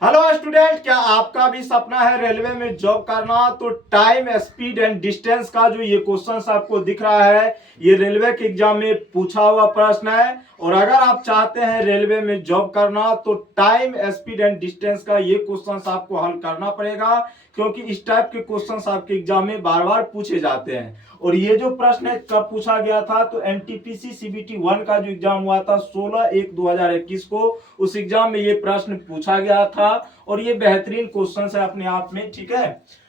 Hello student, क्या आपका भी सपना है रेलवे में जॉब करना? तो टाइम, स्पीड एंड डिस्टेंस का जो ये क्वेश्चन आपको दिख रहा है, ये रेलवे के एग्जाम में पूछा हुआ प्रश्न है। और अगर आप चाहते हैं रेलवे में जॉब करना तो टाइम, स्पीड एंड डिस्टेंस का ये क्वेश्चन आपको हल करना पड़ेगा, क्योंकि इस टाइप के क्वेश्चन आपके एग्जाम में बार बार पूछे जाते हैं। और ये जो प्रश्न है कब पूछा गया था, तो एनटीपीसी सीबीटी 1 का जो एग्जाम हुआ था 16/1/2021 को, उस एग्जाम में ये प्रश्न पूछा गया था। और ये बेहतरीन क्वेश्चन है अपने आप में, ठीक है।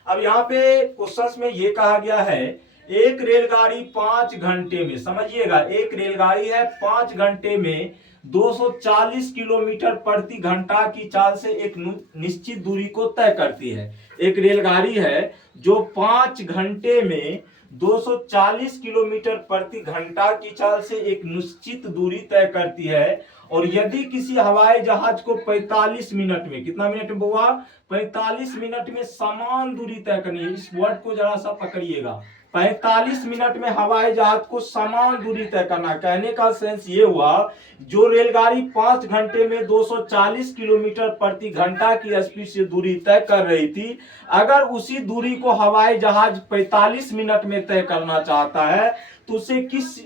अब यहाँ पे क्वेश्चन में ये कहा गया है, एक रेलगाड़ी 5 घंटे में, समझिएगा, एक रेलगाड़ी है 5 घंटे में 240 किलोमीटर प्रति घंटा की चाल से एक निश्चित दूरी को तय करती है। एक रेलगाड़ी है जो 5 घंटे में 240 किलोमीटर प्रति घंटा की चाल से एक निश्चित दूरी तय करती है। और यदि किसी हवाई जहाज को 45 मिनट में, कितना मिनट में हुआ, 45 मिनट में समान दूरी तय करनी है। इस वर्ड को जरा सा पकड़िएगा, 45 मिनट में हवाई जहाज को समान दूरी तय करना। कहने का सेंस ये हुआ, जो रेलगाड़ी 5 घंटे में 240 किलोमीटर प्रति घंटा की स्पीड से दूरी तय कर रही थी, अगर उसी दूरी को हवाई जहाज 45 मिनट में तय करना चाहता है तो उसे किस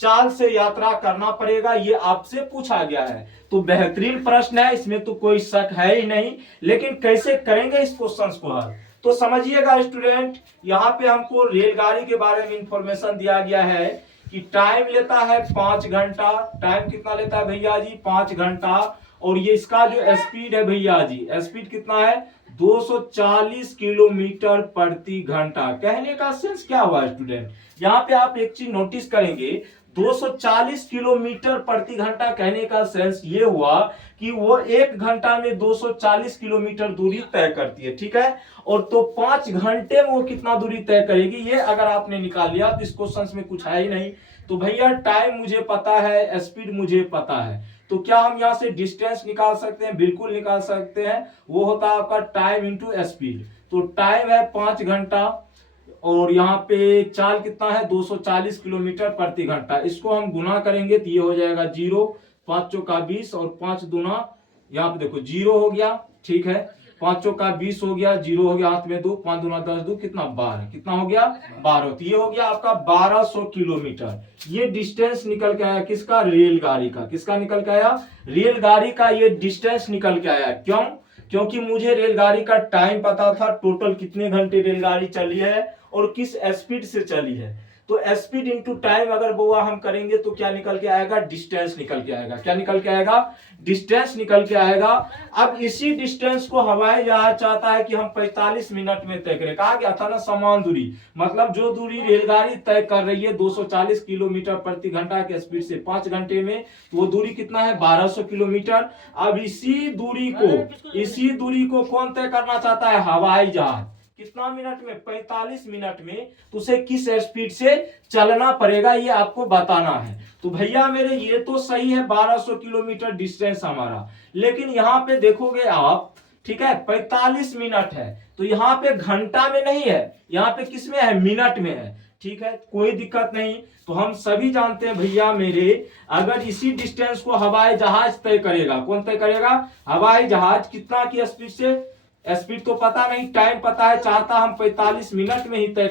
चाल से यात्रा करना पड़ेगा, ये आपसे पूछा गया है। तो बेहतरीन प्रश्न है, इसमें तो कोई शक है ही नहीं। लेकिन कैसे करेंगे इस क्वेश्चन को हल, तो समझिएगा स्टूडेंट। यहाँ पे हमको रेलगाड़ी के बारे में इंफॉर्मेशन दिया गया है कि टाइम लेता है 5 घंटा। टाइम कितना लेता है भैया जी? 5 घंटा। और ये इसका जो स्पीड है भैया जी, स्पीड कितना है? 240 किलोमीटर प्रति घंटा। कहने का सेंस क्या हुआ स्टूडेंट, यहाँ पे आप एक चीज नोटिस करेंगे, 240 किलोमीटर प्रति घंटा कहने का सेंस ये हुआ कि वो 1 घंटा में 240 किलोमीटर दूरी तय करती है, ठीक है। और तो 5 घंटे में वो कितना दूरी तय करेगी, ये अगर आपने निकाल लिया तो इस क्वेश्चन में कुछ है ही नहीं। तो भैया टाइम मुझे पता है, स्पीड मुझे पता है, तो क्या हम यहाँ से डिस्टेंस निकाल सकते हैं? बिल्कुल निकाल सकते हैं। वो होता है आपका टाइम इंटू स्पीड। तो टाइम है 5 घंटा और यहाँ पे चाल कितना है? 240 किलोमीटर प्रति घंटा। इसको हम गुना करेंगे तो ये हो जाएगा 0, 5 चौका 20 और 5 दूना, यहाँ पे देखो 0 हो गया, ठीक है। 5 चौका 20 हो गया, 0 हो गया हाथ में 2, 5 दूना 10, 2 कितना 12, कितना हो गया 12। तो ये हो गया आपका 1200 किलोमीटर। ये डिस्टेंस निकल के आया किसका? रेलगाड़ी का। किसका निकल के आया? रेलगाड़ी का ये डिस्टेंस निकल के आया। क्यों? क्योंकि मुझे रेलगाड़ी का टाइम पता था, टोटल कितने घंटे रेलगाड़ी चली है और किस स्पीड से चली है। तो स्पीड इंटू टाइम अगर बोआ हम करेंगे तो क्या निकल के आएगा? डिस्टेंस निकल के आएगा। क्या निकल के आएगा? डिस्टेंस निकल के आएगा। अब इसी डिस्टेंस को हवाई जहाज चाहता है कि हम 45 मिनट में तय करें। कहा गया था ना समान दूरी, मतलब जो दूरी रेलगाड़ी तय कर रही है 240 किलोमीटर प्रति घंटा के स्पीड से 5 घंटे में, तो वो दूरी कितना है? 1200 किलोमीटर। अब इसी दूरी को कौन तय करना चाहता है? हवाई जहाज। कितना मिनट में? 45 मिनट में। तो उसे किस स्पीड से चलना पड़ेगा ये आपको बताना है। तो भैया मेरे ये तो सही है 1200 किलोमीटर डिस्टेंस हमारा, लेकिन यहाँ पे देखोगे आप, ठीक है, 45 मिनट है तो यहाँ पे घंटा में नहीं है, यहाँ पे किस में है? मिनट में है, ठीक है, कोई दिक्कत नहीं। तो हम सभी जानते हैं भैया मेरे, अगर इसी डिस्टेंस को हवाई जहाज तय करेगा, कौन तय करेगा? हवाई जहाज। कितना की स्पीड से? स्पीड तो पता नहीं, टाइम पता है, चाहता हम 45 मिनट में ही तय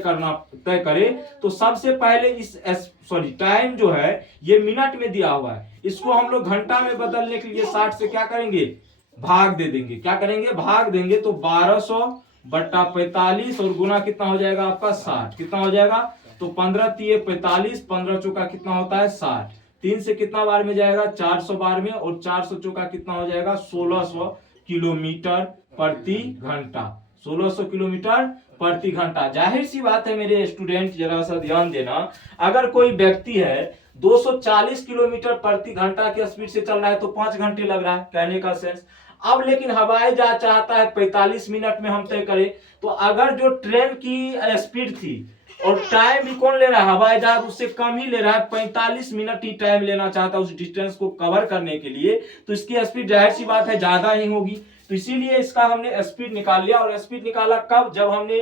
करें। तो सबसे पहले इस टाइम जो है ये मिनट में दिया हुआ है, इसको हम लोग घंटा में बदलने के लिए 60 से क्या करेंगे? भाग दे देंगे। क्या करेंगे? भाग देंगे। तो 1200 बट्टा 45 और गुना कितना हो जाएगा आपका? 60। कितना हो जाएगा? तो 15 तिये 45, 15 चौका कितना होता है? 60। 3 से कितना बार में जाएगा? 400 बार में, और 400 चौका कितना हो जाएगा? 1600 किलोमीटर प्रति घंटा। 1600 किलोमीटर प्रति घंटा। जाहिर सी बात है मेरे स्टूडेंट, जरा सा ध्यान देना, अगर कोई व्यक्ति है 240 किलोमीटर प्रति घंटा की स्पीड से चल रहा है तो 5 घंटे लग रहा है, कहने का सेंस। अब लेकिन हवाई जहाज चाहता है 45 मिनट में हम तय करें, तो अगर जो ट्रेन की स्पीड थी और टाइम भी कौन ले रहा है? हवाई जहाज उससे कम ही ले रहा है, 45 मिनट ही टाइम लेना चाहता है उस डिस्टेंस को कवर करने के लिए, तो इसकी स्पीड जाहिर सी बात है ज्यादा ही होगी। तो इसीलिए इसका हमने स्पीड निकाल लिया। और स्पीड निकाला कब? जब हमने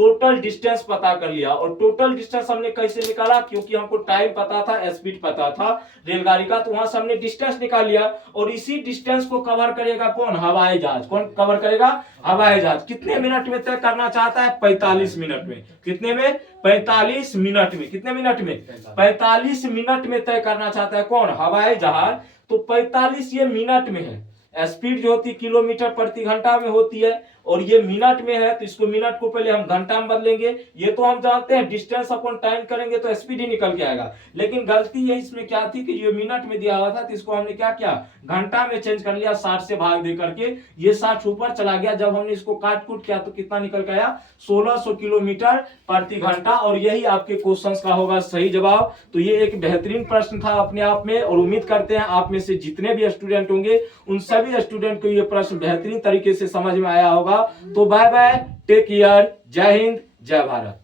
टोटल डिस्टेंस पता कर लिया। और टोटल डिस्टेंस हमने कैसे निकाला, क्योंकि हमको टाइम पता था, स्पीड पता था रेलगाड़ी का, तो वहां से हमने डिस्टेंस निकाल लिया। और इसी डिस्टेंस को कवर करेगा कौन, हवाई जहाज। कौन कवर करेगा, हवाई जहाज। कितने मिनट में तय करना चाहता है, 45 मिनट में। कितने में, 45 मिनट में। कितने मिनट में, 45 मिनट में तय करना चाहता है कौन, हवाई जहाज। तो 45 ये मिनट में है। स्पीड जो होती है किलोमीटर प्रति घंटा में होती है, और ये मिनट में है, तो इसको मिनट को पहले हम घंटा में बदलेंगे। ये तो हम जानते हैं, डिस्टेंस अपॉन टाइम करेंगे तो स्पीड ही निकल के आएगा। लेकिन गलती ये इसमें क्या थी कि ये मिनट में दिया हुआ था, तो इसको हमने क्या किया, घंटा में चेंज कर लिया, 60 से भाग दे करके। ये 60 ऊपर चला गया। जब हमने इसको काट कूट किया तो कितना निकल के आया, 1600 किलोमीटर प्रति घंटा। और यही आपके क्वेश्चन का होगा सही जवाब। तो ये एक बेहतरीन प्रश्न था अपने आप में, और उम्मीद करते हैं आप में से जितने भी स्टूडेंट होंगे उन सभी स्टूडेंट को ये प्रश्न बेहतरीन तरीके से समझ में आया होगा। तो बाय बाय, टेक केयर, जय हिंद, जय भारत।